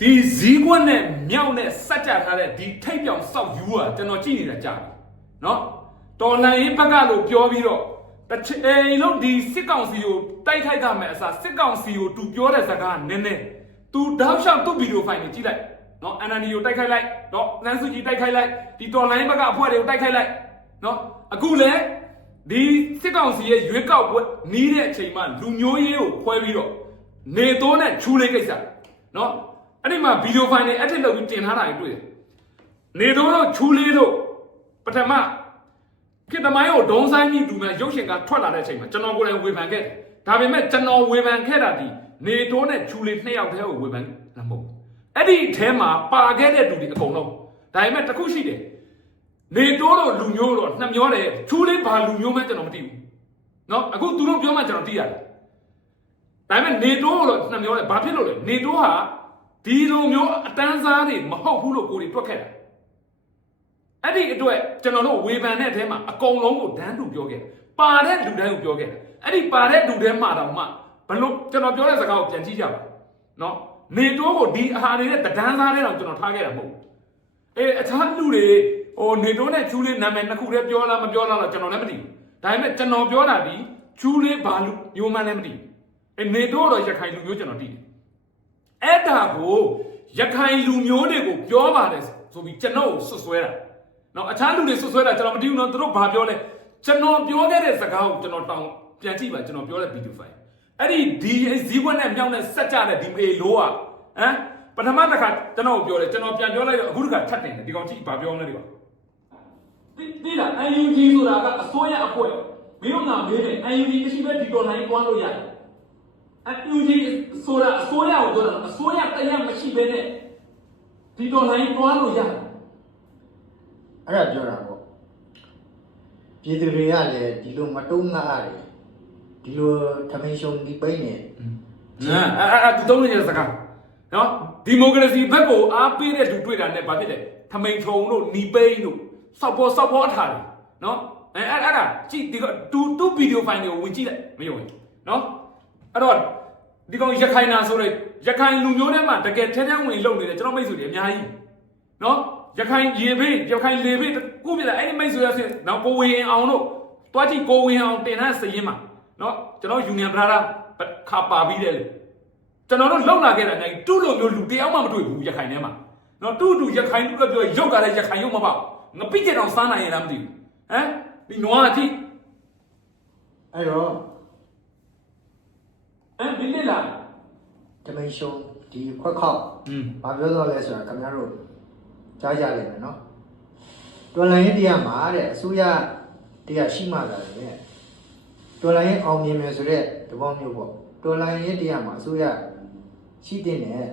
ဒီဇီးကွက်နဲ့မြောက်နဲ့စက်ကြထားတဲ့ဒီထိတ်ပြောင်စောက်ယူอ่ะကျွန်တော်ကြည့်နေတာကြာပြီเนาะတော်လန်ရေးဘက်ကလို့ပြောပြီးတော့တစ်ချိန်လုံးဒီစစ်ကောင်စီကိုတိုက်ခိုက်ကြမယ်အစားစစ်ကောင်စီကိုသူပြောတဲ့စကားကနည်းနည်းသူတောက်လျှောက်သူ့ဗီဒီယိုဖိုင်ကိုကြည့်လိုက်เนาะ NND ကိုတိုက်ခိုက်လိုက်เนาะနန်းစုကြည်တိုက်ခိုက်လိုက်ဒီတော်လန်ရေးဘက်ကအဖွဲ့တွေကိုတိုက်ခိုက်လိုက်เนาะအခုလည်းဒီစစ်ကောင်စီရဲ့ရွေးကောက်ပွဲနီးတဲ့အချိန်မှာလူမျိုးရေးကိုခွဲပြီးတော့နေတိုးနဲ့ချူးလေးကိစ္စเนาะ အဲ့ဒီမှာဗီဒီယိုဖိုင်တွေ edit လုပ်ပြီးတင်ထားတာတွေတွေ့တယ်။နေတော့တော့ချူလေးတို့ပထမခေတ္တမိုင်းကိုဒုံဆိုင်မိသူများရုပ်ရှင်ကထွက်လာတဲ့အချိန်မှာကျွန်တော်ကိုယ်တိုင်ဝေဖန်ခဲ့တယ်။ဒါပေမဲ့ကျွန်တော်ဝေဖန်ခဲ့တာဒီနေတော့နဲ့ချူလေးနှစ်ယောက်တည်းကိုဝေဖန်လာမဟုတ်ဘူး။အဲ့ဒီအထဲမှာပါခဲ့တဲ့သူတွေအကုန်လုံးဒါပေမဲ့တစ်ခုရှိတယ်။နေတော့တော့လူမျိုးတော့နှစ်မျိုးတယ်ချူလေးဘာလူမျိုးမှကျွန်တော်မသိဘူး။နော်အခုသူတို့ပြောမှကျွန်တော်သိရတယ်။ဒါပေမဲ့နေတော့တော့နှစ်မျိုးတယ်ဘာဖြစ်လို့လဲနေတော့ဟာ ဒီလိုမျိုးအတန်းစားတွေမဟုတ်ဘူးလို့ကိုယ်တွေတွက်ခဲ့တာအဲ့ဒီအတွက်ကျွန်တော်တို့ဝေဖန်တဲ့အထဲမှာအကုန်လုံးကိုဒန်းတူပြောခဲ့တယ်ပါတဲ့လူတိုင်းကိုပြောခဲ့တယ်အဲ့ဒီပါတဲ့လူတွေမှာတော့မှဘလို့ကျွန်တော်ပြောတဲ့စကားကိုပြန်ကြည့်ကြပါနော်နေတိုးကိုဒီအဟာတွေနဲ့တဒန်းစားတွေတော့ကျွန်တော်ထားခဲ့တာမဟုတ်ဘူးအေးအခြားလူတွေဟိုနေတိုးနဲ့ချူးလေးနာမည်နှစ်ခုတည်းပြောလားမပြောလားတော့ကျွန်တော်လည်းမသိဘူးဒါပေမဲ့ကျွန်တော်ပြောတာဒီချူးလေးဘာလူမျိုးမှန်းလည်းမသိဘူးအေးနေတိုးတော့ရခိုင်လူမျိုးကျွန်တော်သိတယ် အဲ့ဒါကိုရခိုင်လူမျိုးတွေကိုပြောပါတယ်ဆိုပြီးကျွန်တော်ကိုဆွဆွဲတာနော်အခြားလူတွေဆွဆွဲတာကျွန်တော်မသိဘူးနော်သူတို့ဘာပြောလဲကျွန်တော်ပြောခဲ့တဲ့စကားကိုကျွန်တော်တောင်းပြန်ကြည့်ပါကျွန်တော်ပြောတဲ့ဗီဒီယိုဖိုင်အဲ့ဒီဒီဇီးဘွက်နဲ့မြောင်းနဲ့ဆက်ကြတဲ့ဒီမေလိုอ่ะဟမ်ပထမတစ်ခါကျွန်တော်ပြောတယ်ကျွန်တော်ပြန်ပြောလိုက်တော့အခုတစ်ခါထပ်တင်တယ်ဒီကောင်ကြည့်ဘာပြောလဲဒီကောင်တိတိလား UNG ဆိုတာကအစိုးရအဖွဲ့မင်းတို့ငါမေးတယ် UNG မရှိဘဲဒီတော်လိုင်းကွာလို့ရတယ် အတူကြီးဆိုတာအစိုးရကိုပြောတာအစိုးရတရားမရှိဘဲနဲ့ဒီတော်လိုင်းတွားလို့ရတယ်အဲ့ဒါပြောတာပေါ့ပြည်သူတွေကလည်းဒီလိုမတုံးငါရတယ်ဒီလိုထမင်းရှုံဒီပိနေ။နာအဲ့အဲ့သူသုံးနေတဲ့စကားနော်ဒီမိုကရေစီဘက်ကိုအားပေးတဲ့လူတွေ့တာနဲ့ဘာဖြစ်လဲထမိန်ထုံတို့နီပိန်းတို့စောက်ပေါ်စောက်ပေါ်အထားတယ်နော်အဲအဲ့အဲ့ဒါကြည့်ဒီကတူတူဗီဒီယိုဖိုင်တွေကိုဝင်ကြည့်လိုက်မယုံရင်နော်အဲ့တော့ ဒီကောင်ရခိုင်နာဆိုတဲ့ရခိုင်လူမျိုးထဲမှာတကယ်ထဲထဲဝင်လုံနေတယ်ကျွန်တော်မိတ်ဆွေတွေအများကြီးနော်ရခိုင်ရေဘေးရခိုင်လေဘေးကိုပြတယ်အဲ့ဒီမိတ်ဆွေရဆိုနောက်ကိုဝင်အောင်တို့တွားကြည့်ကိုဝင်အောင်တင်တဲ့စရင်မှာနော်ကျွန်တော်ယူနီယံဘရာဒါခါပါပြီးတယ်လေကျွန်တော်တို့လောက်လာခဲ့တာနိုင်တူလိုမျိုးလူတယောက်မှမတွေ့ဘူးရခိုင်ထဲမှာနော်တူတူရခိုင်လူကပြောရုပ်ကလည်းရခိုင်ရုပ်မပေါ့ငပိကြအောင်စားနိုင်ရင်လားမသိဘူးဟမ်ဒီနွားအထိအဲ့တော့ ဟမ်ဒီလက်လား ထမင်းရှုံဒီခွက်ခောက် อืม ဘာပြောတော့လဲဆိုတာခင်ဗျားတို့ကြားကြလိမ့်မယ်နော်တော်လိုင်းရေးတရားမှာတဲ့အစိုးရတရားရှိမှလာတယ်တော်လိုင်းရေးအောင်မြင်မယ်ဆိုတဲ့သဘောမျိုးပေါ့တော်လိုင်းရေးတရားမှာအစိုးရရှိတဲ့နဲ့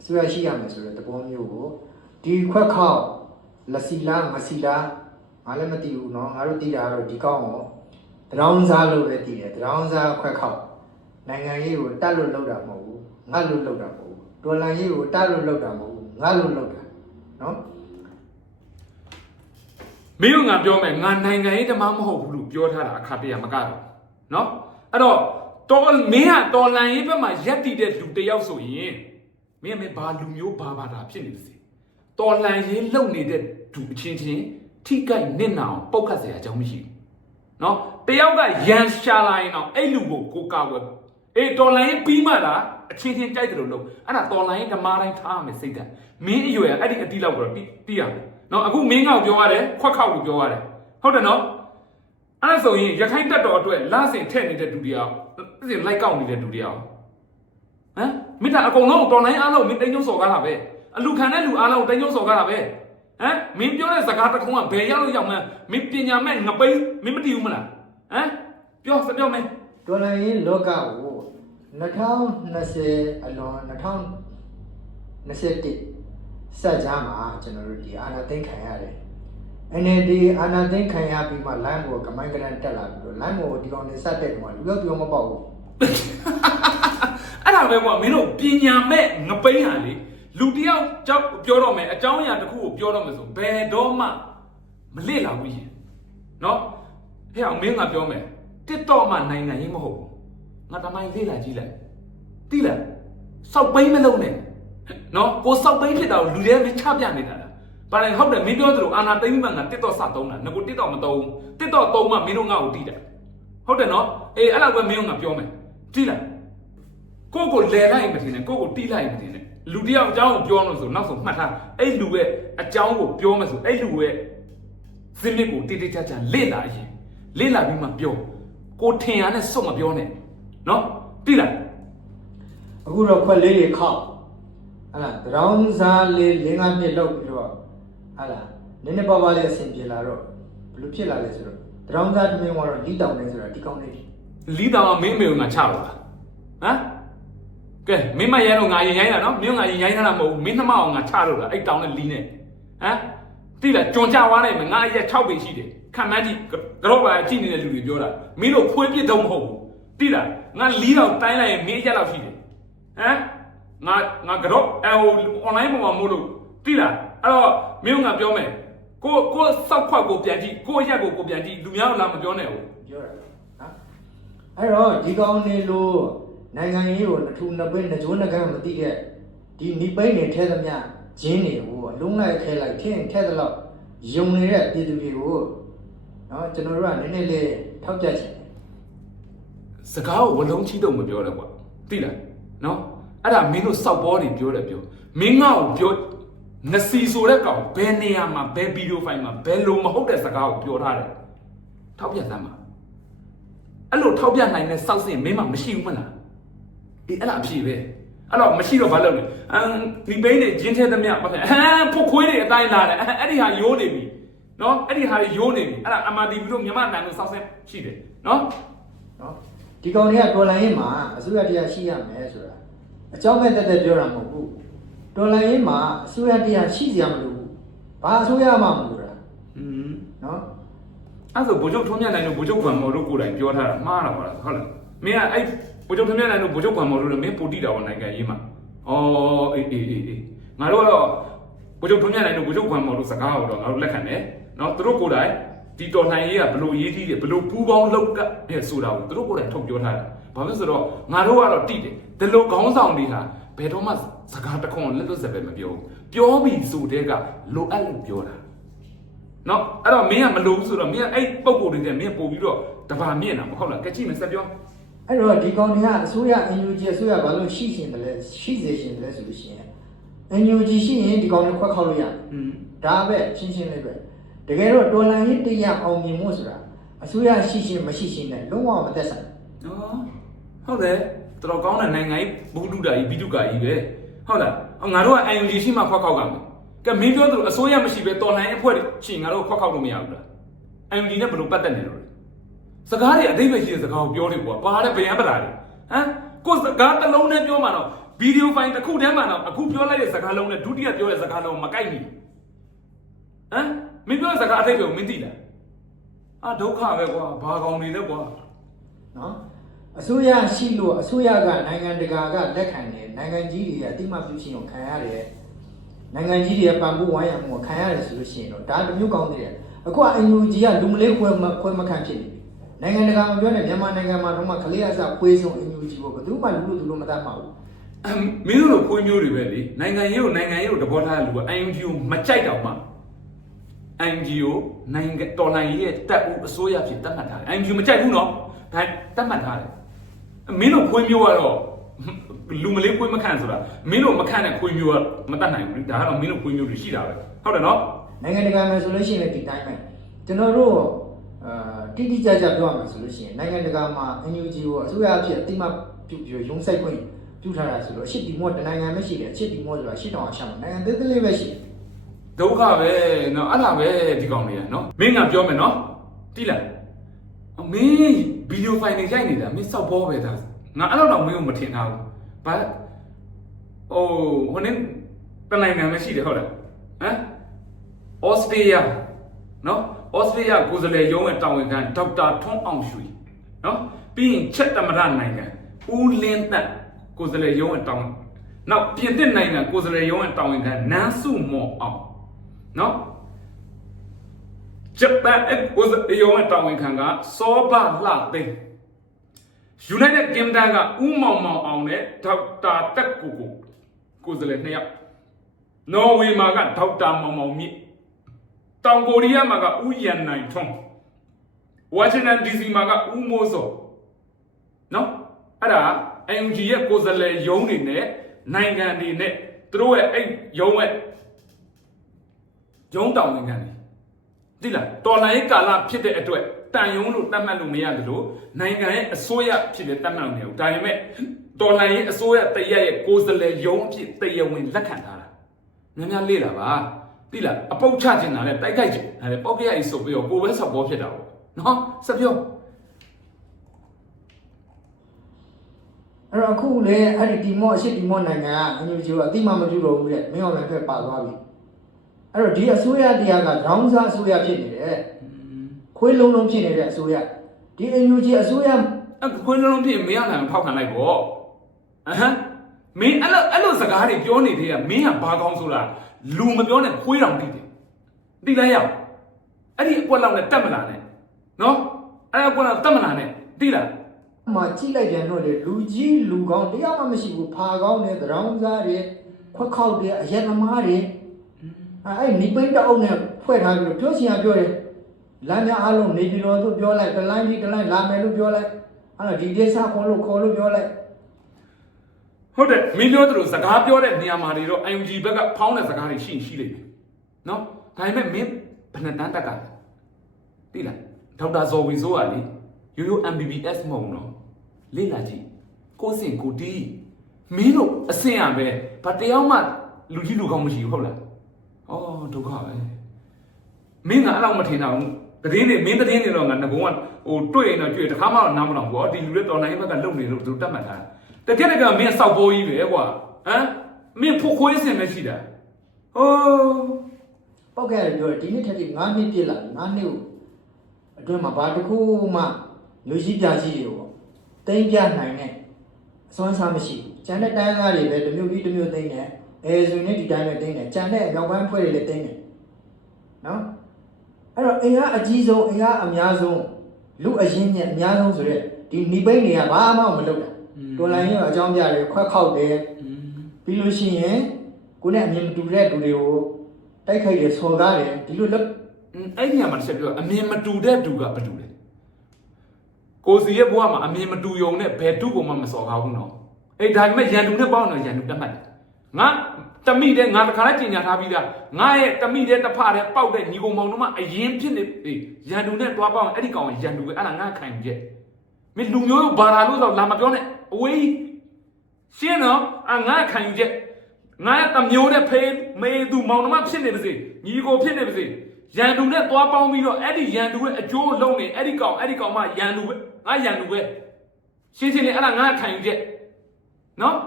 အစိုးရရှိရမယ်ဆိုတဲ့သဘောမျိုးကိုဒီခွက်ခောက်လက်စီလားမစီလားငါလည်းမသိဘူးเนาะငါတို့သိတာကတော့ဒီကောင်းရောတရောင်းစားလို့ပဲသိတယ်တရောင်းစားခွက်ခောက် နိုင်ငံရေးကိုတတ်လို့လောက်တာမဟုတ်ဘူးငတ်လို့လောက်တာမဟုတ်ဘူးတော်လန်ရေးကိုတတ်လို့လောက်တာမဟုတ်ဘူးငတ်လို့လောက်တာเนาะ မင်းတို့ငါပြောမယ်ငါနိုင်ငံရေးတမမဟုတ်ဘူးလို့ပြောထားတာအခါတရမကတော့နော်အဲ့တော့တော်မင်းကတော်လန်ရေးဘက်မှာရက်တည်တဲ့လူတယောက်ဆိုရင်မင်းကမင်းဘာလူမျိုးဘာဘာသာဖြစ်နေပါစေတော်လန်ရေးလုံနေတဲ့သူအချင်းချင်းထိကိုက်နစ်နာအောင်ပုတ်ခတ်เสียအကြောင်းမရှိဘူး နော်တယောက်ကရန်ရှာလာရင်တော့အဲ့လူကိုကိုကာကွယ် အေးတော်လိုင်းပြီးမှလားအချင်းချင်းကြိုက်တယ်လို့လုပ်အဲ့ဒါတော်လိုင်းဓမ္မတိုင်းထားရမယ်စိတ်ကမင်းအရွယ်အဲ့ဒီအတိလောက်တော့တိရမယ်နော်အခုမင်းကောက်ပြောရတယ်ခွက်ခောက်ကိုပြောရတယ်ဟုတ်တယ်နော်အဲ့ဒါဆိုရင်ရခိုင်တက်တော်အတွက်လဆင်ထည့်နေတဲ့ဒုတိယအဲ့ဒီလိုက်ကောက်နေတဲ့ဒုတိယဟမ်မိသားအကုန်လုံးတော်လိုင်းအားလုံးမင်းတင်းကျုံစော်ကားတာပဲအလူခံတဲ့လူအားလုံးတင်းကျုံစော်ကားတာပဲဟမ်မင်းပြောတဲ့စကားတစ်ခုကဘယ်ရောက်လို့ရောက်မှန်းမင်းပညာမဲ့ငပိန်းမင်းမတည်ဘူးမလားဟမ်ပြောစပြောမယ်တော်လန်ရေးလောကကို 2020အလွန်2021စက်ကြားမှာကျွန်တော်တို့ဒီအာနာသိန်းခံရတယ်။ NLD အာနာသိန်းခံရပြီးမှ line ကိုကမိုင်းကရန်တက်လာပြီးတော့ line ကိုဒီကောင်နေစက်တဲ့ကောင်ကလူရောက်ပြောမပေါ့ဘူးအဲ့ဒါပဲကွာမင်းတို့ပညာမဲ့ငပိန်းဟာလေလူတယောက်ကြောက်ပြောတော့မယ်အကြောင်းအရာတစ်ခုကိုပြောတော့မယ်ဆိုဘယ်တော့မှမလေ့လာဘူးရှင်နော်ဟဲ့အောင်မင်းကပြောမယ်တစ်တော့မှနိုင်ငံရေးမဟုတ်ဘူး ငါတမိုင်းလေ့လာကြည့်လိုက်တိလားစောက်ပိန်းမလုံးနဲ့ဟနော်ကိုစောက်သိမ်းဖြစ်တာကိုလူတွေမချပြနေတာလားဘာလဲဟုတ်တယ်မင်းပြောသလိုအာနာသိမ်းမှငါတစ်တော့စသုံးတာငါကိုတစ်တော့မသုံးတစ်တော့သုံးမှမင်းတို့ငါ့ကိုတီးတယ်ဟုတ်တယ်နော်အေးအဲ့လောက်ပဲမင်းတို့ငါပြောမယ်တီးလိုက်ကိုကိုလဲလိုက်မထင်နဲ့ကိုကိုတီးလိုက်မထင်နဲ့လူတယောက်အကြောင်းကိုပြောလို့ဆိုနောက်ဆုံးမှတ်ထားအဲ့လူရဲ့အကြောင်းကိုပြောမယ်ဆိုအဲ့လူရဲ့ဇင်းမြစ်ကိုတိတိကျကျလေ့လာရင်လေ့လာပြီးမှပြောကိုထင်ရတဲ့စွတ်မပြောနဲ့ နော်တီးလိုက်အခုတော့ခွက်လေးတွေခောက်ဟလာတရောင်းစားလေး၄၅နှစ်လောက်ပြီးတော့ဟလာနည်းနည်းပါးပါးလေးအဆင်ပြေလာတော့ဘယ်လိုဖြစ်လာလဲဆိုတော့တရောင်းစားတစ်မျိုးကတော့လီးတောင်နေဆိုတာဒီကောင်းလေးတွေလီးတောင်ကမင်းမေကိုငါချတော့လားဟမ်ကဲမင်းမရဲတော့ငါရင်ရိုင်းတာနော်မင်းကငါရင်ရိုင်းတာမဟုတ်ဘူးမင်းနှမအောင်ငါချတော့လားအဲ့တောင်နဲ့လီးနဲ့ဟမ်တိလားကြွန်ကြွားလိုက်မယ်ငါအရက်6ပေရှိတယ်ခံမန်းကြည့်ကတော့ပါကြည့်နေတဲ့လူတွေပြောတာမင်းတို့ခွေးပြစ်တော့မဟုတ်ဘူးတိလား ငါလီးတော့တိုင်းလိုက်ရင်မင်းအရက်တော့ရှိတယ်ဟမ်ငါငါကတော့အဲဟို online ပေါ်မှာမို့လို့တိလားအဲ့တော့မင်းကငါပြောမယ်ကိုကိုစောက်ခွက်ကိုပြန်ကြည့်ကိုအရက်ကိုကိုပြန်ကြည့်လူများတော့လာမပြောနဲ့ဘူးပြောတာနော်အဲ့တော့ဒီကောင်းနေလို့နိုင်ငံရေးကိုအထူးနှစ်ပိနှစ်ကြိုးနှစ်ကန်းမသိခဲ့ဒီနိပိတ်နေထဲသမျှဂျင်းတွေဟိုလုံးလိုက်ခဲလိုက်ထင်းထဲသလောက်ယုံနေတဲ့ပြည်သူတွေကိုနော်ကျွန်တော်တို့ကနည်းနည်းလေးထောက်ပြချင်တယ် စကားကိုဝလုံးချီတော့မပြောတော့ကွာသိလားနော်အဲ့ဒါမင်းတို့စောက်ပေါ်နေပြောတယ်ပြောမင်းငါ့ကိုပြောနစီဆိုတဲ့ကောင်ဘယ်နေရာမှာဘယ်ဗီဒီယိုဖိုင်မှာဘယ်လိုမဟုတ်တဲ့စကားကိုပြောထားတယ်ထောက်ပြစမ်းပါအဲ့လိုထောက်ပြနိုင်တဲ့စောက်စင်မင်းမှမရှိဘူးမလားအေးအဲ့ဒါအဖြစ်ပဲအဲ့တော့မရှိတော့ဘာလုပ်လဲအမ်ဒီဘိန်းနေဂျင်းထဲသမျှပတ်တယ်ဟမ်ဖုတ်ခွေးတွေအတိုင်းလာတယ်အဲ့ဒီဟာရိုးနေပြီနော်အဲ့ဒီဟာတွေရိုးနေပြီအဲ့ဒါ MRTV တို့မြန်မာတန်တို့စောက်စင်ရှိတယ်နော်နော် ဒီကောင်တွေကဒေါ်လာရင်းမှာအစိုးရတရားရှိရမယ်ဆိုတာအကြောင်းမဲ့တက်တက်ပြောတာမဟုတ်ဘူးဒေါ်လာရင်းမှာအစိုးရတရားရှိစရာမလိုဘူးဘာအစိုးရမှမလိုတာอืมနော်အဲ့ဆိုဗိုလ်ချုပ်ထွန်းမြတ်နိုင်တို့ဗိုလ်ချုပ်ကွမ်မော်တို့ကိုယ်တိုင်ပြောထားတာမှားတာပါလားဟုတ်လားမင်းကအဲ့ဗိုလ်ချုပ်ထွန်းမြတ်နိုင်တို့ဗိုလ်ချုပ်ကွမ်မော်တို့လည်းမင်းပူတိတာဝန်နိုင်ငံရေးမှာဩအေးအေးအေးအေးငါတို့ကတော့ဗိုလ်ချုပ်ထွန်းမြတ်နိုင်တို့ဗိုလ်ချုပ်ကွမ်မော်တို့စကားကိုတော့ငါတို့လက်ခံတယ်နော်သူတို့ကိုယ်တိုင် ဒီတော်နိုင်ရေးကဘလို့ရေးကြီးတယ်ဘလို့ပူပေါင်းလောက်ကတဲ့ဆိုတာကိုသူတို့ကိုယ်တိုင်ထုတ်ပြောထားတယ်ဘာဖြစ်ဆိုတော့ငါတို့ကတော့တိတယ်ဒီလိုခေါင်းဆောင်တွေဟာဘယ်တော့မှစကားတစ်ခွန်းလက်လွတ်စပယ်မပြောဘူးပြောပြီးဆိုတဲ့ကလိုအပ်လို့ပြောတာနော်အဲ့တော့မင်းကမလိုဘူးဆိုတော့မင်းကအဲ့ပုံကိုယ်တွေနဲ့မင်းပို့ပြီးတော့တဘာမြင့်တာမဟုတ်လားကကြည့်မယ်ဆက်ပြောအဲ့တော့ဒီကောင်တွေကအစိုးရ NUG အစိုးရဘာလို့ရှိရှင်တယ်လဲရှိစေရှင်တယ်လဲဆိုလို့ရှိရင် NUG ရှိရင်ဒီကောင်တွေခွက်ခောက်လို့ရတယ်อืมဒါပဲရှင်းရှင်းလေးပဲ တကယ်တော့တော်လန်ရေးတရားအောင်မြင်မှုဆိုတာအစိုးရရှိရှင်မရှိရှင်နဲ့လုံးဝမသက်ဆိုင်ဘူးနော်ဟုတ်တယ်တော်တော်ကောင်းတဲ့နိုင်ငံကြီးဘုဒ္ဓတာကြီးဘိတုကာကြီးပဲဟုတ်လားအော်ငါတို့က IUG ရှိမှခွက်ခောက်ကမယ်ကဲမင်းပြောသလိုအစိုးရမရှိပဲတော်လှန်ရေးအဖွဲ့တွေချင်းငါတို့ခွက်ခောက်လို့မရဘူးလား IUG နဲ့ဘယ်လိုပတ်သက်နေလို့လဲစကားတွေအသေးပဲရှိတဲ့စကားကိုပြောတယ်ကွာပါတဲ့ဗယံပလာတွေဟမ်ကိုယ်စကားတစ်လုံးနဲ့ပြောမှတော့ဗီဒီယိုဖိုင်တစ်ခုတည်းမှတော့အခုပြောလိုက်တဲ့စကားလုံးနဲ့ဒုတိယပြောတဲ့စကားလုံးမကိုက်ဘူးဟမ် မင်းပြောတဲ့စကားအထိတ်ကိုမင်းသိလားအာဒုက္ခပဲကွာဘာကောင်နေလဲကွာနော်အစိုးရရှိလို့အစိုးရကနိုင်ငံတကာကလက်ခံတယ်နိုင်ငံကြီးတွေကအတိမပြုရှင်ကိုခံရတယ်နိုင်ငံကြီးတွေကပံ့ပိုးဝိုင်းရမှုကိုခံရတယ်ဆိုလို့ရှိရင်တော့ဒါတစ်မျိုးကောင်းသေးတယ်အခုက NUG ကလူမလေးခွဲမခွဲမခံဖြစ်နေပြီနိုင်ငံတကာမပြောနဲ့မြန်မာနိုင်ငံမှာတော့မှကလေးအစပွေးဆုံး NUG ကိုဘယ်သူမှလူလူသူလို့မတတ်ပါဘူးအမ်မင်းတို့လိုခွေးမျိုးတွေပဲလေနိုင်ငံရေးကိုနိုင်ငံရေးကိုတဘောထားတဲ့လူက ING ကိုမကြိုက်တော့မှ ING ကိုနိုင်ငံတော်လှန်ရေးရဲ့တပ်ဦးအစိုးရဖြစ်တတ်မှတ်ထားတယ် ING မကြိုက်ဘူးနော်ဒါတတ်မှတ်ထားတယ်မင်းတို့ခွေးမျိုးကတော့လူမလေးခွေးမခန့်ဆိုတာမင်းတို့မခန့်တဲ့ခွေးမျိုးကမတတ်နိုင်ဘူးလေဒါကတော့မင်းတို့ခွေးမျိုးတွေရှိတာပဲဟုတ်တယ်နော်နိုင်ငံတကာမှာဆိုလို့ရှိရင်လည်းဒီတိုင်းပဲကျွန်တော်တို့အာတိတိကျကျပြောရမှာဆိုလို့ရှိရင်နိုင်ငံတကာမှာ NUG ကိုအစိုးရအဖြစ်အတိမပြုပြီးရုံးဆိုင်ခွင့်ပြုထားတာဆိုတော့အရှစ်ဒီမော့တနိုင်ငံပဲရှိတယ်အရှစ်ဒီမော့ဆိုတာရှစ်တောင်အရှမ်းမှာနိုင်ငံသေးသေးလေးပဲရှိတယ် ဒုက္ခပဲနော်အဲ့ဒါပဲဒီကောင်တွေကနော်မင်းကပြောမယ်နော်တိလားအမင်းဗီဒီယိုဖိုင်တွေရိုက်နေတာမင်းစောက်ဘောပဲဒါငါအဲ့လောက်တော့မင်းကိုမထင်ထားဘူးဘာအိုးဟိုနေ့တနိုင်ငံမရှိတယ်ဟုတ်လားဟမ်ဩစတြေးလျနော်ဩစတြေးလျကိုယ်စားလှယ်ရုံးရဲ့တာဝန်ခံဒေါက်တာထွန်းအောင်ရွှေနော်ပြီးရင်ချက်တမရနိုင်ငံဦးလင်းသက်ကိုယ်စားလှယ်ရုံးရဲ့တာဝန်နောက်ပြင်သစ်နိုင်ငံကိုယ်စားလှယ်ရုံးရဲ့တာဝန်ခံနန်းစုမော်အောင် နော်ဂျပန်အကိုစရုံးတောင်းဝင်ခံကစောဘလှသိန်း United Kingdom ကဦးမောင်မောင်အောင်နဲ့ဒေါက်တာတက်ကိုကိုကိုယ်စားလှယ်နှစ်ယောက်နော်ဝေမှာကဒေါက်တာမောင်မောင်မြင့်တောင်ကိုရီးယားမှာကဦးရန်နိုင်ထွန်းဝါရှင်တန် DC မှာကဦးမိုးစောနော်အဲ့ဒါ NUG ရဲ့ကိုယ်စားလှယ်ရုံးတွေနဲ့နိုင်ငံတွေနဲ့သူတို့ရဲ့အဲ့ရုံးရဲ့ ရုံးတောင်နိုင်ငံတွေသိလားတော်လိုင်းကာလဖြစ်တဲ့အတွက်တန်ယုံလို့တတ်မှတ်လို့မရတယ်လို့နိုင်ငံရဲ့အစိုးရဖြစ်တဲ့တတ်မှတ်လို့မရဘူးဒါပေမဲ့တော်လိုင်းရဲ့အစိုးရတရက်ရဲ့ကိုယ်စားလှယ်ရုံးအဖြစ်တရားဝင်လက်ခံထားတာများများလေ့လာပါသိလားအပုတ်ချချင်တာလဲတိုက်ခိုက်ချင်ဒါလဲပောက်ကြရည်စုပ်ပြီးတော့ကိုယ်ပဲဆောက်ပေါ်ဖြစ်တာပေါ့နော်စပြောအဲ့တော့အခုလေအဲ့ဒီတီမော့အရှိတီမော့နိုင်ငံကအန်ယူဂျီကိုအတိမမပြုတော့ဘူးတဲ့မင်းအောင်လည်းဖက်ပါသွားပြီ အဲ့တော့ဒီအစိုးရတရားကဒေါင်းစားအစိုးရဖြစ်နေတယ်ခွေးလုံးလုံးဖြစ်နေတဲ့အစိုးရဒီအန်ယူဂျီအစိုးရအဲ့ခွေးလုံးလုံးဖြစ်မင်းအောင်လည်းဖောက်ခံလိုက်ပေါ့အဟမ်းမင်းအဲ့လိုအဲ့လိုစကားတွေပြောနေသေးကမင်းကဘာကောင်းဆိုတာလူမပြောနဲ့ခွေးတောင်သိတယ်သိလိုက်ရအောင်အဲ့ဒီအကွက်လောက်နဲ့တက်မလာနဲ့နော်အဲ့အကွက်လောက်တက်မလာနဲ့သိလားမှာကြည့်လိုက်ပြန်တော့လေလူကြီးလူကောင်းတရားမှမရှိဘူးဖာကောင်းတယ်သရောင်းစားတွေခွက်ခောက်တွေအရက်သမားတွေ အဲ့အဲ့နိပိတ်တအုပ်နဲ့ဖွဲ့ထားပြီးတော့ပြောချင်ရပြောတယ်လမ်းများအားလုံးနေပြည်တော်သို့ပြောလိုက်ကလိုင်းကြီးကလိုင်းလာမယ်လို့ပြောလိုက်အဲ့တော့ဒီဒေသခေါ်လို့ခေါ်လို့ပြောလိုက်ဟုတ်တယ်မင်းပြောသလိုစကားပြောတဲ့နေရာမှာတွေတော့ UNG ဘက်ကဖောင်းတဲ့စကားတွေရှိရင်ရှိလိမ့်မယ်နော်ဒါပေမဲ့မင်းဘယ်နှတန်းတက်ကလဲသိလားဒေါက်တာဇော်ဝီဆိုးကလေရိုးရိုး MBBS မဟုတ်ဘူးနော်လေ့လာကြည့်ကိုယ်စင်ကိုတီးမင်းတို့အစင်ရပဲဘာတယောက်မှလူကြီးလူကောင်းမရှိဘူးဟုတ်လား ဩဒုက္ခပဲမင်းကအဲ့လောက်မထင်တော့ဘူးတည်င်းနေမင်းတည်င်းနေတော့ငါငကုံကဟိုတွေ့ရင်တော့တွေ့တခါမှတော့နားမတော့ဘူးဩဒီလူတွေတော်နိုင်ဘက်ကလုံနေလို့သူတတ်မှတ်တာတကယ်တကယ်မင်းစောက်ပိုးကြီးပဲကွာဟမ်မင်းဖို့ခွေးစင်မရှိတာဟိုးပောက်ခဲ့တယ်ပြောတယ်ဒီနေ့ထက်ထိ9နှစ်ပြည့်လာပြီ9နှစ်ကိုအတွင်းမှာဘာတစ်ခုမှလူကြီးပြကြီးတွေပေါ့တိမ့်ပြနိုင်တဲ့အစွမ်းစားမရှိဘူးကျန်တဲ့တိုင်းသားတွေပဲတစ်မျိုးပြီးတစ်မျိုးသိမ့်တယ် အဲဆိုရင်ဒီတိုင်းပဲသိမ့်တယ်ကျန်တဲ့မြောက်ပိုင်းဖွဲ့တွေလည်းသိမ့်တယ်နော်အဲ့တော့အင်အားအကြီးဆုံးအင်အားအများဆုံးလူအရင်ညက်အများဆုံးဆိုရက်ဒီနိပိတ်တွေကဘာမှမလုပ်တာတော်လိုင်းရောအကြောင်းပြတယ်ခွက်ခောက်တယ်ပြီးလို့ရှိရင်ကိုယ်နဲ့အမြင်မတူတဲ့လူတွေကိုတိုက်ခိုက်တယ်ဆော်ကားတယ်ဒီလိုလက်အဲ့ဒီနေရာမှာတစ်ချက်ပြောအမြင်မတူတဲ့တူကဘာတူလဲကိုစီရဲ့ဘဝမှာအမြင်မတူယုံနဲ့ဘယ်တူကိုမှမစော်ကားဘူးနော်အဲ့ဒါပေမဲ့ရန်တူနဲ့ပေါင်းတော့ရန်တူတက်မှတ်တယ် ငါတမိတဲ့ငါတခါလဲပြင်ညာထားပြီးသားငါရဲ့တမိတဲ့တဖတဲ့ပေါက်တဲ့ညီကောင်မောင်တို့မှအရင်ဖြစ်နေအေးရန်တူနဲ့တွားပေါင်းအဲ့ဒီကောင်ရန်တူပဲအဲ့ဒါငါခံယူချက်မင်းလူမျိုးဘာသာလို့တော့လာမပြောနဲ့အဝေးရှင်းနော်အငါခံယူချက်ငါရဲ့တမျိုးတဲ့ဖေးမေသူမောင်နှမဖြစ်နေပါစေညီကိုဖြစ်နေပါစေရန်တူနဲ့တွားပေါင်းပြီးတော့အဲ့ဒီရန်တူရဲ့အကျိုးလုံးနေအဲ့ဒီကောင်အဲ့ဒီကောင်မှရန်တူပဲငါရန်တူပဲရှင်းရှင်းလေးအဲ့ဒါငါခံယူချက်နော်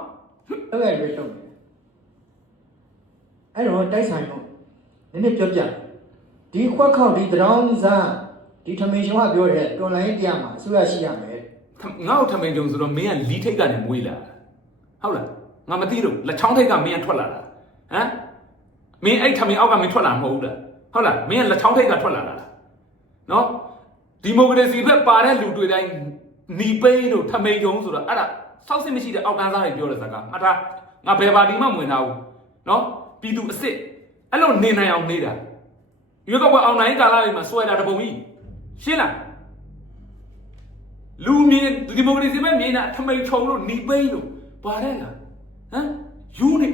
အဲ့ဒါတွေလုပ်တယ် အဲ့တော့တိုက်ဆိုင်တော့နည်းနည်းပြောပြဒီခွက်ခောက်ဒီတရောင်းစားဒီထမင်းရှင်ကပြောတယ်တော်လိုင်းတရားမှာအစိုးရရှိရမယ်ငါ့ကိုထမင်းကြုံဆိုတော့မင်းကလီထိတ်ကနေမွေးလာတာဟုတ်လားငါမသိလို့လက်ချောင်းထိတ်ကမင်းကထွက်လာတာဟမ်မင်းအဲ့ထမင်းအောက်ကမင်းထွက်လာမဟုတ်ဘူးလားဟုတ်လားမင်းကလက်ချောင်းထိတ်ကထွက်လာတာလားနော်ဒီမိုကရေစီဘက်ပါတဲ့လူတွေတိုင်းနီပိန်းတို့ထမင်းကြုံဆိုတော့အဲ့ဒါစောက်စစ်မရှိတဲ့အောက်ကန်းစားတွေပြောတဲ့စကားမှတ်ထားငါဘယ်ပါတီမှမဝင်ထားဘူးနော် ပြည်သူအစ်စ်အဲ့လိုနေနိုင်အောင်နေတာရွေးကောက်ပွဲအောင်နိုင်ကာလတွေမှာစွဲတာတပုံကြီးရှင်းလားလူမြင်ဒီမိုကရေစီပဲမြင်တာထမိန်ချုံလို့หนีပိန်းလို့ပါတဲ့လားဟမ်ယူနေ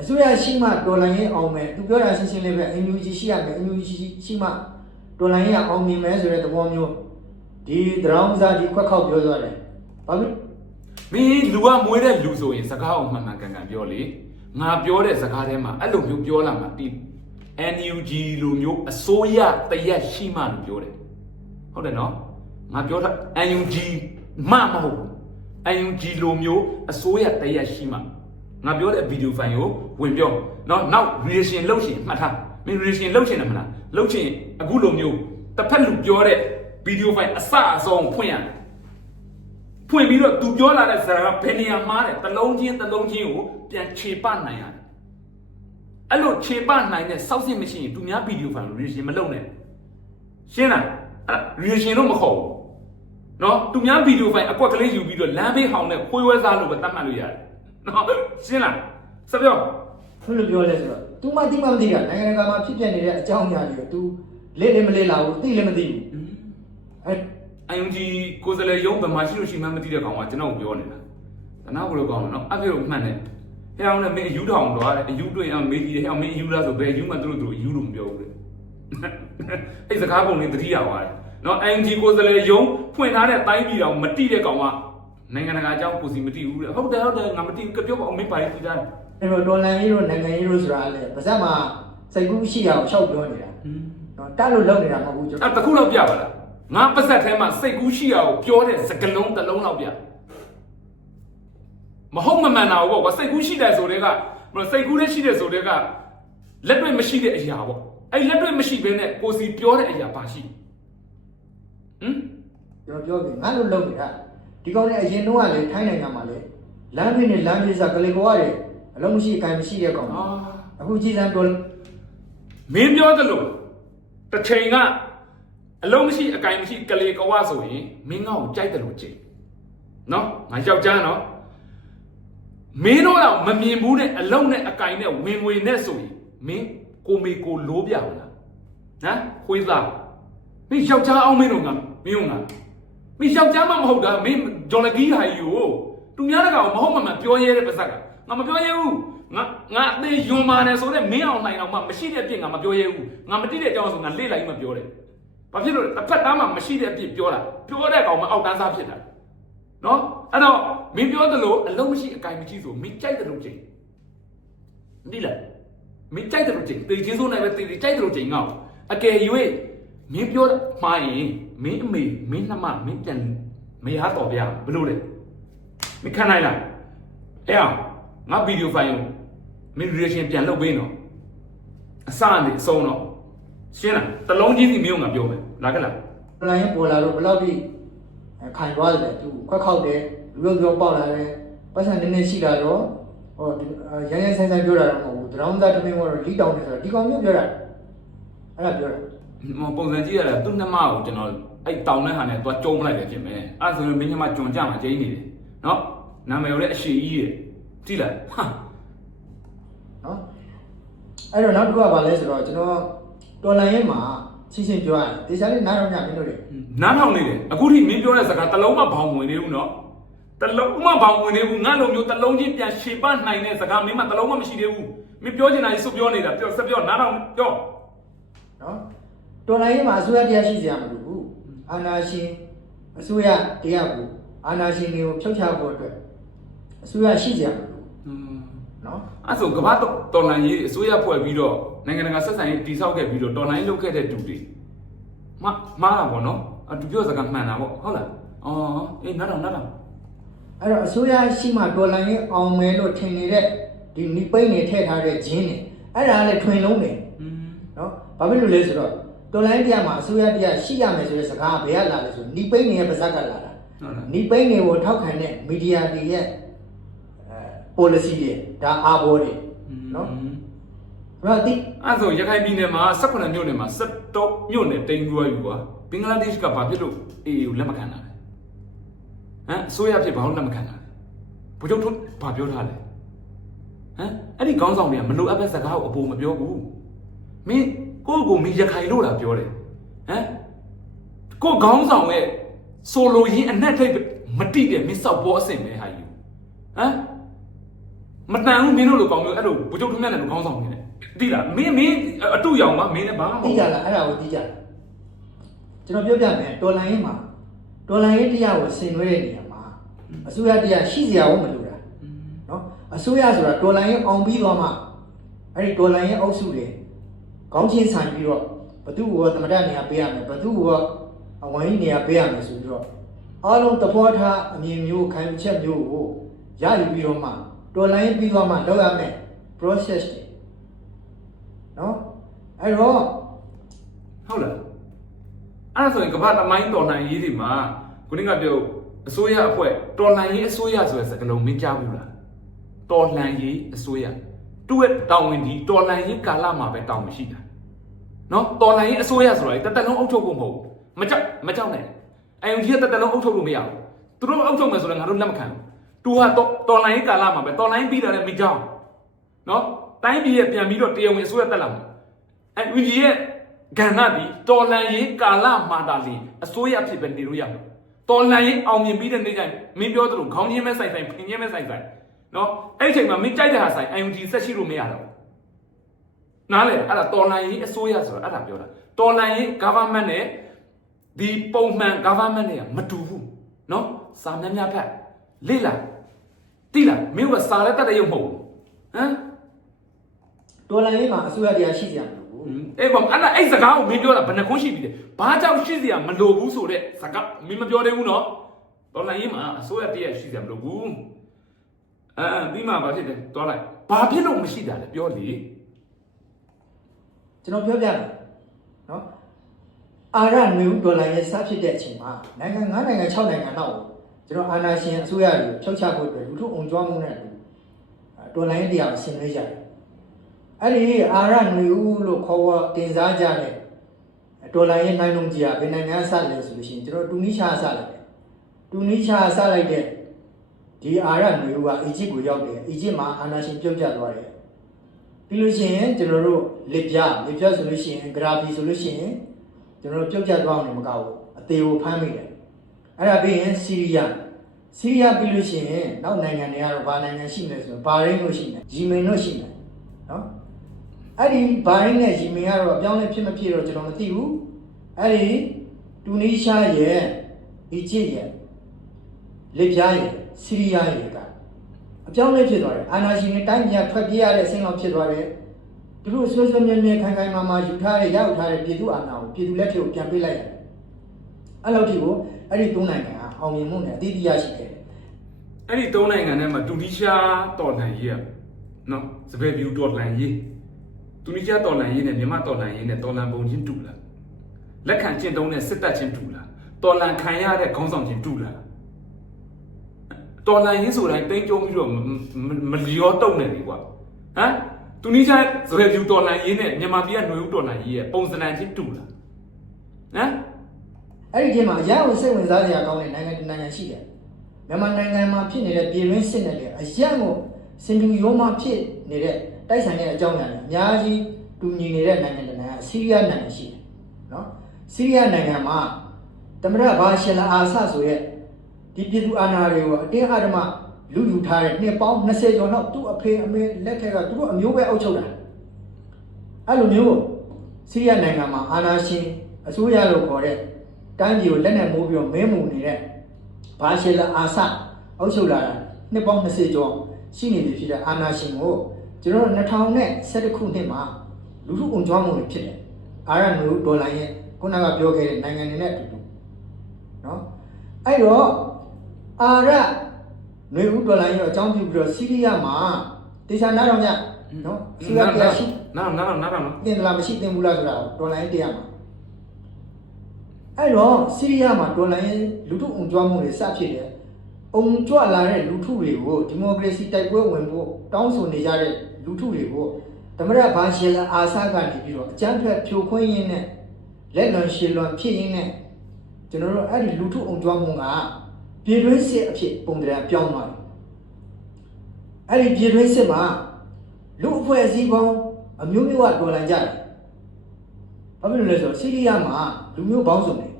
အစိုးရရှိမှတော်လိုင်းရင်အောင်မယ်သူပြောတာရှင်းရှင်းလေးပဲ NUG ရှိရမယ် NUG ရှိမှတော်လိုင်းရင်အောင်မြင်မယ်ဆိုတဲ့သဘောမျိုးဒီတရောင်းစားဒီခွက်ခောက်ပြောသွားတယ်ဘာလို့မင်းလူကမွေးတဲ့လူဆိုရင်စကားအောင်မှန်မှန်ကန်ကန်ပြောလေ ငါပြောတဲ့စကားထဲမှာအဲ့လိုမျိုးပြောလာမှာဒီ NUG လိုမျိုးအစိုးရတရက်ရှိမှလို့ပြောတယ်ဟုတ်တယ်နော်ငါပြောတာ NUG မှမဟုတ်ဘူး NUG လိုမျိုးအစိုးရတရက်ရှိမှငါပြောတဲ့ဗီဒီယိုဖိုင်ကိုဝင်ပြောနော်နောက် reaction လုပ်ရှင်မှတ်ထားမင်း reaction လုပ်ရှင်တယ်မလားလုပ်ရှင်အခုလိုမျိုးတစ်ဖက်လူပြောတဲ့ဗီဒီယိုဖိုင်အစအဆုံးဖွင့်ရတယ် ဖွင့်ပြီးတော့သူပြောလာတဲ့ဇာတ်ကဘယ်နေရာမှားတယ်တလုံးချင်းတလုံးချင်းကိုပြန်ခြေပနိုင်ရတယ်အဲ့လိုခြေပနိုင်တဲ့စောက်စစ်မရှိရင်သူများဗီဒီယိုဖိုင်ကို reaction မလုပ်နဲ့ရှင်းလားအဲ့ reaction တော့မခေါ်ဘူးနော်သူများဗီဒီယိုဖိုင်အကွက်ကလေးယူပြီးတော့လမ်းဘေးဟောင်းနဲ့ခွေးဝဲစားလို့ပဲတတ်မှတ်လို့ရတယ်နော်ရှင်းလားစပြောဘယ်လိုပြောလဲဆိုတော့ तू မသိမှမသိတာနိုင်ငံတကာမှာဖြစ်ပျက်နေတဲ့အကြောင်းအရာတွေကို तू လေ့လည်းမလေ့လာဘူးသိလည်းမသိဘူးအဲ အယုံကြီးကိုယ်စလဲရုံးဗမာရှိလို့ရှိမှမသိတဲ့ကောင်ကကျွန်တော်ကိုပြောနေတာတနာဘလို့ကောင်းလဲနော်အဖေကိုမှန်တယ်ဟဲ့အောင်လည်းမင်းအယူထောင်တော့တယ်အယူတွေ့အောင်မေးကြည့်တယ်ဟဲ့အောင်မင်းအယူလားဆိုဘယ်အယူမှသူတို့တို့အယူလို့မပြောဘူးလေအဲ့စကားပုံလေးတတိယသွားတယ်နော်အယုံကြီးကိုယ်စလဲရုံးဖွင့်ထားတဲ့တိုင်းပြည်တော်မတိတဲ့ကောင်ကနိုင်ငံတကာအကြောင်းကိုစီမတိဘူးတဲ့ဟုတ်တယ်ဟုတ်တယ်ငါမတိဘူးကပြောပါအောင်မင်းပါရီကြည့်တာအဲ့တော့ဒေါ်လာရေးတို့နိုင်ငံရေးတို့ဆိုတာလေပါဇက်မှာစိတ်ကူးရှိရအောင်ရှောက်ပြောနေတာနော်တက်လို့လုပ်နေတာမဟုတ်ဘူးကျွန်အဲ့တခုတော့ပြပါလား ငါပတ်ဆက်ထဲမှာစိတ်ကူးရှိရအောင်ပြောတဲ့စကလုံးတစ်လုံးတော့ပြမဟုတ်မမှန်တာဘောကွာစိတ်ကူးရှိတယ်ဆိုတဲ့ကစိတ်ကူးလည်းရှိတယ်ဆိုတဲ့ကလက်တွေ့မရှိတဲ့အရာပေါ့အဲ့လက်တွေ့မရှိဘဲနဲ့ကိုစီပြောတဲ့အရာပါရှိဟမ်တော်ပြောပြီငါလို့လုပ်နေတာဒီကောင်နဲ့အရင်တော့ကလေထိုင်းနိုင်ငံမှာလေလမ်းပြင်းနဲ့လမ်းပြင်းစားကလေးကွာတယ်အလုံးမရှိအကင်မရှိတဲ့ကောင်အာအခုကြည်စံတော်မင်းပြောသလိုတစ်ချိန်က အလုံးမရှိအကင်မရှိကလေးကဝဆိုရင်မင်းငါ့ကိုကြိုက်တယ်လို့ကြည့်နော်ငါယောက်ျားနော်မင်းတို့တော့မမြင်ဘူးတဲ့အလုံးနဲ့အကင်နဲ့ဝင်ငွေနဲ့ဆိုရင်မင်းကိုမေကိုလိုးပြမလားဟမ်ခွေးသားမင်းယောက်ျားအောင်မင်းတို့ကမင်းတို့ကမင်းယောက်ျားမှမဟုတ်တာမင်းဂျော်လကီးဟာယူသူများတကောင်မဟုတ်မှမပြောရဲတဲ့ပါဇက်ကငါမပြောရဲဘူးငါငါအသေးယွန်မာနေဆိုတဲ့မင်းအောင်နိုင်တော့မှမရှိတဲ့အပြစ်ငါမပြောရဲဘူးငါမတိတဲ့အကြောင်းဆိုငါလေ့လိုက်မှပြောတယ် ဘာဖြစ်လို့လဲတစ်ဖက်သားမှမရှိတဲ့အပြစ်ပြောတာပြောတဲ့ကောင်မှအောက်တန်းစားဖြစ်တာနော်အဲ့တော့မင်းပြောသလိုအလုံးမရှိအကင်မရှိဆိုမင်းကြိုက်တယ်လို့ချိန်ဒီလားမင်းကြိုက်တယ်လို့ချိန်တေချင်းစိုးနိုင်ပဲတေကြိုက်တယ်လို့ချိန်ငေါ့အကယ်၍မင်းပြောမှားရင်မင်းအမေမင်းနှမမင်းပြန်မေဟာတော်ဗျာဘလို့လဲမင်းခံနိုင်လားအဲ့အောင်ငါဗီဒီယိုဖိုင်ကိုမင်း reaction ပြန်လုပ်ပေးနော်အစအနေအဆုံးတော့ရှင်းလားတလုံးချင်းစီမျိုးငါပြောမယ် လာခဲ့လားလိုင်းပေါ်လာတော့ဘယ်လောက်ထိခိုင်သွားတယ်သူခွက်ခောက်တယ်လူရောပြောပေါက်လာတယ်ပတ်စံနည်းနည်းရှိလာတော့ဟောရရဆိုင်ဆိုင်ပြောတာတော့မဟုတ်ဘူးဒရောင်းသားတမင်းကတော့လီတောင်းနေဆိုတော့ဒီကောင်မျိုးပြောတာအဲ့ဒါပြောတာမပုံစံကြည့်ရတာသူ့နှမကိုကျွန်တော်အဲ့တောင်းတဲ့ဟာနဲ့သွားကြုံလိုက်တယ်ဖြစ်မယ်အဲ့ဆိုရင်မင်းညမကြုံကြမှာကျင်းနေတယ်နော်နာမည်ကိုလည်းအရှိကြီးရကြည့်လိုက်ဟာနော်အဲ့တော့နောက်တစ်ခုကဘာလဲဆိုတော့ကျွန်တော်တော်လန်ရဲ့မှာ ချင်းချင်းပြောရတယ်တေချာလေးနားတော့ညမင်းတို့တွေနားထောင်နေတယ်အခုထိမင်းပြောတဲ့စကားတစ်လုံးမှဘောင်ဝင်နေဘူးနော်တစ်လုံးမှဘောင်ဝင်နေဘူးငါလိုမျိုးတစ်လုံးချင်းပြန်ရှေ့ပနိုင်တဲ့စကားမင်းမတစ်လုံးမှမရှိသေးဘူးမင်းပြောချင်တာကြီးစွပြောနေတာပြောစပြောနားထောင်ပြောနော်တော်လိုင်းရဲ့မှာအစိုးရတရားရှိစရာမလိုဘူးအာဏာရှင်အစိုးရတရားကိုအာဏာရှင်တွေကိုဖြုတ်ချဖို့အတွက်အစိုးရရှိစရာမလိုဘူးနော်အဲ့ဆိုကမ္ဘာတော်လန်ရေးအစိုးရဖွဲ့ပြီးတော့ နိုင်ငံတကာဆက်ဆံရေးတည်ဆောက်ခဲ့ပြီးတော့တော်လန်ရေးလုပ်ခဲ့တဲ့တူတွေမမှားတာပေါ့နော်အတူပြောစကားမှန်တာပေါ့ဟုတ်လားအော်အေးနားထောင်နားထောင်အဲ့တော့အစိုးရရှိမှတော်လိုင်းရဲ့အောင်မယ်လို့ထင်နေတဲ့ဒီနိပိတ်နေထည့်ထားတဲ့ဂျင်းတွေအဲ့ဒါလည်းထွင်လုံးတယ်อืมနော်ဘာဖြစ်လို့လဲဆိုတော့တော်လိုင်းတရားမှာအစိုးရတရားရှိရမယ်ဆိုတဲ့စကားကဘယ်ကလာလဲဆိုနိပိတ်နေရဲ့ပါဇက်ကလာတာဟုတ်လားနိပိတ်တွေကိုထောက်ခံတဲ့မီဒီယာတွေရဲ့အဲ policy တွေဒါအာဘောတွေနော်အဲ့ တော့ဒီအဲ့ဆိုရခိုင်ပြည်နယ်မှာ18မြို့နယ်မှာ17မြို့နယ်တိမ်ကျွဲယူကွာဘင်္ဂလားဒေ့ရှ်ကဘာဖြစ်လို့အေးကိုလက်မခံတာလဲဟမ်ဆိုရဖြစ်ဘာလို့လက်မခံတာလဲဘုချုပ်တို့ဘာပြောထားလဲဟမ်အဲ့ဒီခေါင်းဆောင်တွေကမလိုအပ်တဲ့စကားကိုအပေါ်မပြောဘူးမင်းကိုယ့်ကိုမင်းရခိုင်လို့လားပြောတယ်ဟမ်ကိုယ့်ခေါင်းဆောင်ရဲ့ဆိုလိုရင်းအနက်ထိပ်မတိတဲ့မင်းစောက်ပေါ်အဆင့်ပဲဟာယူဟမ်မတန်ဘူးမင်းတို့လိုကောင်းမျိုးအဲ့လိုဘုချုပ်ထုံးမြတ်တဲ့လူကောင်းဆောင်နေ တယ်တိလားမင်းမင်းအတူရောင်ပါမင်းလည်းဘာမှမဟုတ်သိကြလားအဲ့ဒါကိုသိကြလားကျွန်တော်ပြောပြမယ်တော်လိုင်းရင်မှာတော်လိုင်းရင်တရားကိုဆင်နွှဲတဲ့နေရာမှာအစိုးရတရားရှိစရာကိုမလိုတာနော်အစိုးရဆိုတာတော်လိုင်းရင်အောင်ပြီးသွားမှအဲ့ဒီတော်လိုင်းရင်အုပ်စုတွေခေါင်းချင်းဆိုင်ပြီးတော့ဘသူ့ကိုသမဒနေရာပေးရမယ်ဘသူ့ကိုအဝိုင်းနေရာပေးရမယ်ဆိုပြီးတော့အားလုံးတဘောထားအမြင်မျိုးခံယူချက်မျိုးကိုရယူပြီးတော့မှတော်လိုင်းရင်ပြီးသွားမှလောက်ရမယ် process တွေ နော်အဲ့တော့ဟုတ်လားအဲ့ဒါဆိုရင်ကမ္ဘာတမိုင်းတော်လှန်ရေးတွေမှာခုနကပြောအစိုးရအဖွဲ့တော်လှန်ရေးအစိုးရဆိုတဲ့စကားလုံးမင်းကြားဘူးလားတော်လှန်ရေးအစိုးရသူ့ရဲ့တောင်းဝင်ဒီတော်လှန်ရေးကာလမှာပဲတောင်းဝင်ရှိတာနော်တော်လှန်ရေးအစိုးရဆိုတာတသက်လုံးအုပ်ချုပ်ဖို့မဟုတ်ဘူးမကြောက်မကြောက်နဲ့အယုံကြီးကတသက်လုံးအုပ်ချုပ်လို့မရဘူးသူတို့အုပ်ချုပ်မယ်ဆိုတော့ငါတို့လက်မခံဘူးသူဟာတော်တော်လိုင်းကာလမှာပဲတော်လိုင်းပြီးတာလည်းမကြောက်နော် တိုင်းပြည်ရဲ့ပြန်ပြီးတော့တရားဝင်အစိုးရတက်လာမယ်။အဲဦးကြီးရဲ့ကဏ္ဍဒီတော်လန်ရေးကာလမာတာလီအစိုးရဖြစ်ပဲနေလို့ရမယ်။တော်လန်ရေးအောင်မြင်ပြီးတဲ့နေ့ကျရင်မင်းပြောသလိုခေါင်းချင်းပဲဆိုင်ဆိုင်ဖင်ချင်းပဲဆိုင်ဆိုင်နော်အဲ့ဒီအချိန်မှာမင်းကြိုက်တဲ့ဟာဆိုင် IUG ဆက်ရှိလို့မရတော့ဘူး။နားလေအဲ့ဒါတော်လန်ရေးအစိုးရဆိုတာအဲ့ဒါပြောတာ။တော်လန်ရေး government နဲ့ဒီပုံမှန် government နဲ့မတူဘူးနော်။စာမျက်နှာဖက်လေ့လာတိလာမင်းကစာလည်းတတ်တဲ့ရုပ်မဟုတ်ဘူး။ဟမ် ဒေါ်လာရေးမှာအစိုးရတရားရှိစရာမလိုဘူးအေးပေါ့အဲ့ဒါအဲ့စကားကိုမင်းပြောတာဘယ်နှခုရှိပြီလဲဘာကြောင့်ရှိစရာမလိုဘူးဆိုတဲ့စကားမင်းမပြောသေးဘူးနော်ဒေါ်လာရေးမှာအစိုးရတရားရှိစရာမလိုဘူးအာပြီးမှဘာဖြစ်လဲသွားလိုက်ဘာဖြစ်လို့မရှိတာလဲပြောလေကျွန်တော်ပြောပြမယ်နော်အာရနွေဦးဒေါ်လာရဲ့စဖြစ်တဲ့အချိန်မှာနိုင်ငံ9နိုင်ငံ6နိုင်ငံတော့ကျွန်တော်အာဏာရှင်အစိုးရကိုဖျောက်ချဖို့အတွက်လူထုအုံကြွမှုနဲ့ဒေါ်လာရဲ့တရားကိုဆင်နွှဲကြတယ် အဲ့ဒီအာရနွေဦးလို့ခေါ်ဝတင်စားကြတဲ့ဒေါ်လာရဲ့နိုင်လုံးကြီးကဘယ်နိုင်ငံစလဲဆိုလို့ရှိရင်ကျွန်တော်တူနီးရှားစလိုက်တယ်တူနီးရှားစလိုက်တဲ့ဒီအာရနွေဦးကအီဂျစ်ကိုရောက်တယ်အီဂျစ်မှာအာဏာရှင်ပြုတ်ကျသွားတယ်ပြီးလို့ရှိရင်ကျွန်တော်တို့လက်ပြလက်ပြဆိုလို့ရှိရင်ဂရာဖီဆိုလို့ရှိရင်ကျွန်တော်တို့ပြုတ်ကျသွားအောင်လည်းမကောက်ဘူးအသေးကိုဖမ်းမိတယ်အဲ့ဒါပြီးရင်ဆီးရီးယားဆီးရီးယားပြီးလို့ရှိရင်နောက်နိုင်ငံတွေကတော့ဘာနိုင်ငံရှိမလဲဆိုတော့ဘာရင်းလို့ရှိတယ်ဂျီမင်လို့ရှိတယ်နော် အဲ့ဒီဘာရင်းနဲ့ဂျီမင်ကတော့အပြောင်းလဲဖြစ်မဖြစ်တော့ကျွန်တော်မသိဘူးအဲ့ဒီတူနီးရှားရဲ့အီဂျစ်ရဲ့လက်ပြရဲ့ဆီးရီးယားရဲ့ကအပြောင်းလဲဖြစ်သွားတယ်အာနာရှင်တွေတိုင်းပြည်ထွက်ပြေးရတဲ့အဆင့်လောက်ဖြစ်သွားတယ်သူတို့ဆွေးဆွေးမြဲမြဲခိုင်ခိုင်မာမာယူထားတဲ့ရောက်ထားတဲ့ပြည်သူအာဏာကိုပြည်သူလက်ထက်ကိုပြန်ပေးလိုက်ရတယ်အဲ့လောက်ထိကိုအဲ့ဒီသုံးနိုင်ငံကအောင်မြင်မှုနဲ့အတိအကျရှိခဲ့တယ်အဲ့ဒီသုံးနိုင်ငံထဲမှာတူနီးရှားတော်လှန်ရေးอ่ะနော်စပယ်ဗျူတော်လှန်ရေး တူနီးရှားတော်လှန်ရေးနဲ့မြန်မာတော်လှန်ရေးနဲ့တော်လှန်ပုံချင်းတူလားလက်ခံကျင့်သုံးတဲ့စစ်တပ်ချင်းတူလားတော်လှန်ခံရတဲ့ခေါင်းဆောင်ချင်းတူလားတော်လှန်ရေးဆိုတိုင်းတိမ့်ကြုံပြီးတော့မမမလျောတုံနေတယ်ကွာဟမ်တူနီးရှားစပယ်ဗျူတော်လှန်ရေးနဲ့မြန်မာပြည်ကຫນွေဦးတော်လှန်ရေးရဲ့ပုံစံချင်းတူလားဟမ်အဲ့ဒီထဲမှာအရန်ကိုစိတ်ဝင်စားစရာကောင်းတဲ့နိုင်ငံတစ်နိုင်ငံရှိတယ်မြန်မာနိုင်ငံမှာဖြစ်နေတဲ့ပြည်တွင်းစစ်နဲ့လည်းအရန်ကိုစင်တူရောမဖြစ်နေတဲ့ တိုက်ဆိုင်တဲ့အကြောင်းအရာတွေအများကြီးတူညီနေတဲ့နိုင်ငံတစ်နိုင်ငံကဆီးရီးယားနိုင်ငံရှိတယ်နော်ဆီးရီးယားနိုင်ငံမှာတမရဘာရှယ်လာအာဆဆိုတဲ့ဒီပြည်သူအာဏာတွေကိုအတင်းအဓမ္မလူယူထားတဲ့နှစ်ပေါင်း20ကျော်လောက်သူ့အဖေအမေလက်ထက်ကသူတို့အမျိုးပဲအုပ်ချုပ်တာအဲ့လိုမျိုးဆီးရီးယားနိုင်ငံမှာအာဏာရှင်အစိုးရလို့ခေါ်တဲ့တိုင်းပြည်ကိုလက်နက်မိုးပြီးတော့မင်းမူနေတဲ့ဘာရှယ်လာအာဆအုပ်ချုပ်လာတာနှစ်ပေါင်း20ကျော်ရှိနေပြီဖြစ်တဲ့အာဏာရှင်ကို ကျွန်တော်တို့2011ခုနှစ်မှာလူထုအုံကြွားမှုတွေဖြစ်တယ်အာရနူဒေါ်လာရဲ့ခုနကပြောခဲ့တဲ့နိုင်ငံတွေနဲ့အတူတူနော်အဲ့တော့အာရနွေဦးဒေါ်လာရဲ့အကြောင်းပြုပြီးတော့ဆီးရီးယားမှာတေချာနားတော်ညနော်ဆီးရီးယားတရားရှိနားနားနားနားနော်တင်သလားမရှိတင်ဘူးလားဆိုတာဒေါ်လာရဲ့တရားမှာအဲ့တော့ဆီးရီးယားမှာဒေါ်လာရဲ့လူထုအုံကြွားမှုတွေစဖြစ်တယ်အုံကြွလာတဲ့လူထုတွေကိုဒီမိုကရေစီတိုက်ပွဲဝင်ဖို့တောင်းဆိုနေကြတဲ့ လူထုတွေကိုသမရဘာရှယ်လာအာဆာကနေပြီးတော့အကြမ်းဖက်ဖြိုခွင်းရင်းနဲ့လက်လွန်ရှည်လွန်ဖြစ်ရင်းနဲ့ကျွန်တော်တို့အဲ့ဒီလူထုအုံကြွားမှုကပြည်တွင်းစစ်အဖြစ်ပုံတံပြောင်းသွားတယ်အဲ့ဒီပြည်တွင်းစစ်မှာလူအဖွဲ့အစည်းပေါင်းအမျိုးမျိုးကတော်လှန်ကြတယ်ဘာဖြစ်လို့လဲဆိုတော့ဆီးရီးယားမှာလူမျိုးပေါင်းစုံတယ်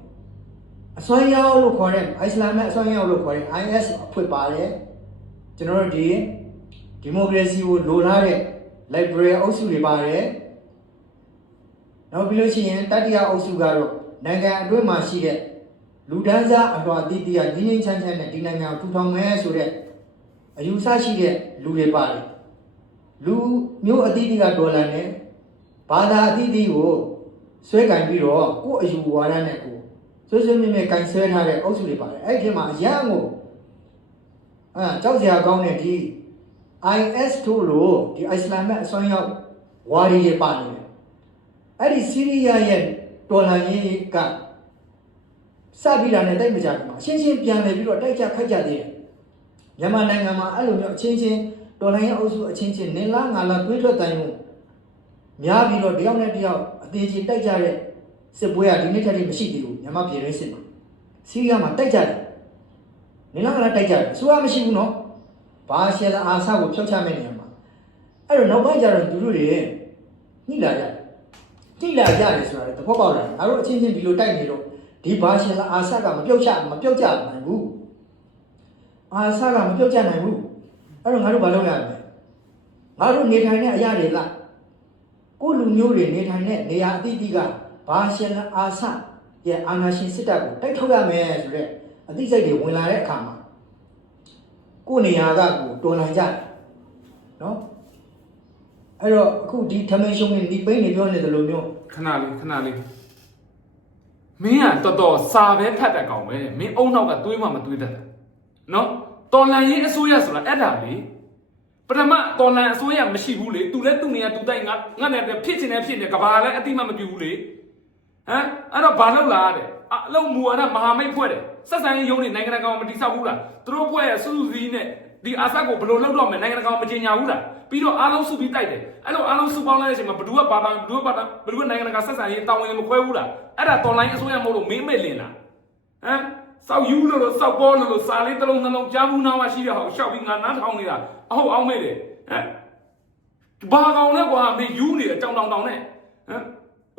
အစွမ်းရောက်လို့ခေါ်တဲ့အိုက်စလာမ်အစွမ်းရောက်လို့ခေါ်တဲ့ IS အဖွဲ့ပါတယ်ကျွန်တော်တို့ဒီ ဒီမိုကရေစီကိုလိုလားတဲ့ library အုပ်စုတွေပါတယ်နောက်ပြီးလို့ရှိရင်တတိယအုပ်စုကတော့နိုင်ငံအတွင်းမှာရှိတဲ့လူဒန်းစားအတော်အသီးသီးကငင်းငင်းချမ်းချမ်းနဲ့ဒီနိုင်ငံကိုထူထောင်မယ်ဆိုတဲ့အယူဆရှိတဲ့လူတွေပါတယ်လူမျိုးအသီးသီးကဒေါ်လာနဲ့ဘာသာအသီးသီးကိုဆွဲကင်ပြီးတော့ကိုယ့်အယူဝါဒနဲ့ကိုဆွဲဆွဲမြဲမြဲကင်ဆွဲထားတဲ့အုပ်စုတွေပါတယ်အဲ့ဒီထဲမှာအရန်ကိုအဲကြောက်စရာကောင်းတဲ့ဒီ IS တို့လို့ဒီအစ္စလာမ်အစွမ်းရောက်ဝါရီတွေပါနေတယ်အဲ့ဒီဆီးရီးယားရဲ့တော်လှန်ရေးကစပြီးတာနဲ့တိုက်မကြဘူးအချင်းချင်းပြန်လည်ပြီးတော့တိုက်ကြခိုက်ကြသေးတယ်မြန်မာနိုင်ငံမှာအဲ့လိုမျိုးအချင်းချင်းတော်လှန်ရေးအုပ်စုအချင်းချင်းနင်လားငါလားတွေးထွက်တိုင်းမှုများပြီးတော့တယောက်နဲ့တယောက်အသေးချင်တိုက်ကြတဲ့စစ်ပွဲကဒီနေ့ထက်ထိမရှိသေးဘူးမြန်မာပြည်တွင်းစစ်မှာဆီးရီးယားမှာတိုက်ကြတယ်နင်လားငါလားတိုက်ကြတယ်အစိုးရမရှိဘူးနော် ဘာရှယ်လာအာဆာကိုဖျောက်ချမဲ့နေရာမှာအဲ့တော့နောက်ပိုင်းကျတော့သူတို့တွေညှိလာကြတယ်ညှိလာကြတယ်ဆိုတာလေသဘောပေါက်လာတယ်ငါတို့အချင်းချင်းဒီလိုတိုက်နေတော့ဒီဘာရှယ်လာအာဆာကမပြုတ်ချမပြုတ်ကြနိုင်ဘူးအာဆာကမပြုတ်ကြနိုင်ဘူးအဲ့တော့ငါတို့ဘာလုပ်ရမလဲငါတို့နေထိုင်တဲ့အရာတွေလားကိုယ့်လူမျိုးတွေနေထိုင်တဲ့နေရာအသီးသီးကဘာရှယ်လာအာဆာရဲ့အာဏာရှင်စစ်တပ်ကိုတိုက်ထုတ်ရမယ်ဆိုတဲ့အသိစိတ်တွေဝင်လာတဲ့အခါမှာ ကိုယ်နေရာကကိုတော်နိုင်ကြတယ်နော်အဲ့တော့အခုဒီထမင်းရှုံးနေဒီပိန်းနေပြောနေတယ်လို့မျိုးခဏလေးခဏလေးမင်းကတော်တော်စာပဲဖတ်တဲ့ကောင်ပဲမင်းအုံနောက်ကသွေးမှမသွေးတတ်တာနော်တော်လန်ရေးအစိုးရဆိုတာအဲ့ဒါလေပထမတော်လန်အစိုးရမရှိဘူးလေသူလည်းသူ့နေရာသူတိုက်ငါငါနဲ့ဖြစ်ချင်တယ်ဖြစ်နေကဘာလည်းအတိမမပြူဘူးလေဟမ်အဲ့တော့ဘာလုပ်လာတဲ့အလုံးမူဝါဒမဟာမိတ်ဖွဲ့တယ် ဆက်ဆံရေးယုံနေနိုင်ငံတကာမတိဆောက်ဘူးလားသူတို့ဖွဲ့ရဲ့စူးစူးစီးနဲ့ဒီအာဆတ်ကိုဘယ်လိုလုပ်တော့မယ်နိုင်ငံတကာမကြေညာဘူးလားပြီးတော့အားလုံးစုပြီးတိုက်တယ်အဲ့လိုအားလုံးစုပေါင်းလိုက်တဲ့အချိန်မှာဘယ်သူကဘာဘာဘယ်သူကဘာဘာဘယ်သူကနိုင်ငံတကာဆက်ဆံရေးတာဝန်မခွဲဘူးလားအဲ့ဒါတော်လိုင်းအစိုးရမဟုတ်လို့မင်းမဲ့လင်လားဟမ်စောက်ယူလို့လို့စောက်ပေါ်လို့လို့စာလေးတစ်လုံးနှလုံးကြားဘူးနားမှရှိတဲ့ဟောက်ရှောက်ပြီးငါနားထောင်နေတာအဟုတ်အောင်မဲ့တယ်ဟမ်ဘာကောင်လဲကွာမင်းယူနေတယ်တောင်တောင်တောင်နဲ့ဟမ်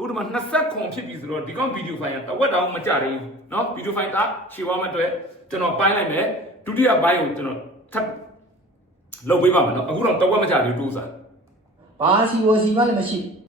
ဥဒမ20ခွန်ဖြစ်ပြီဆိုတော့ဒီကောင်ဗီဒီယိုဖိုင်ကတဝက်တောင်မကြရဘူးเนาะဗီဒီယိုဖိုင်ကခြေဝါမဲ့အတွက်ကျွန်တော်ပိုင်းလိုက်မယ်ဒုတိယပိုင်းကိုကျွန်တော်ထပ်လုပ်ပေးပါမယ်เนาะအခုတော့တဝက်မကြသေးဘူးတိုးစား ဘာစီဝစီမှလည်းမရှိ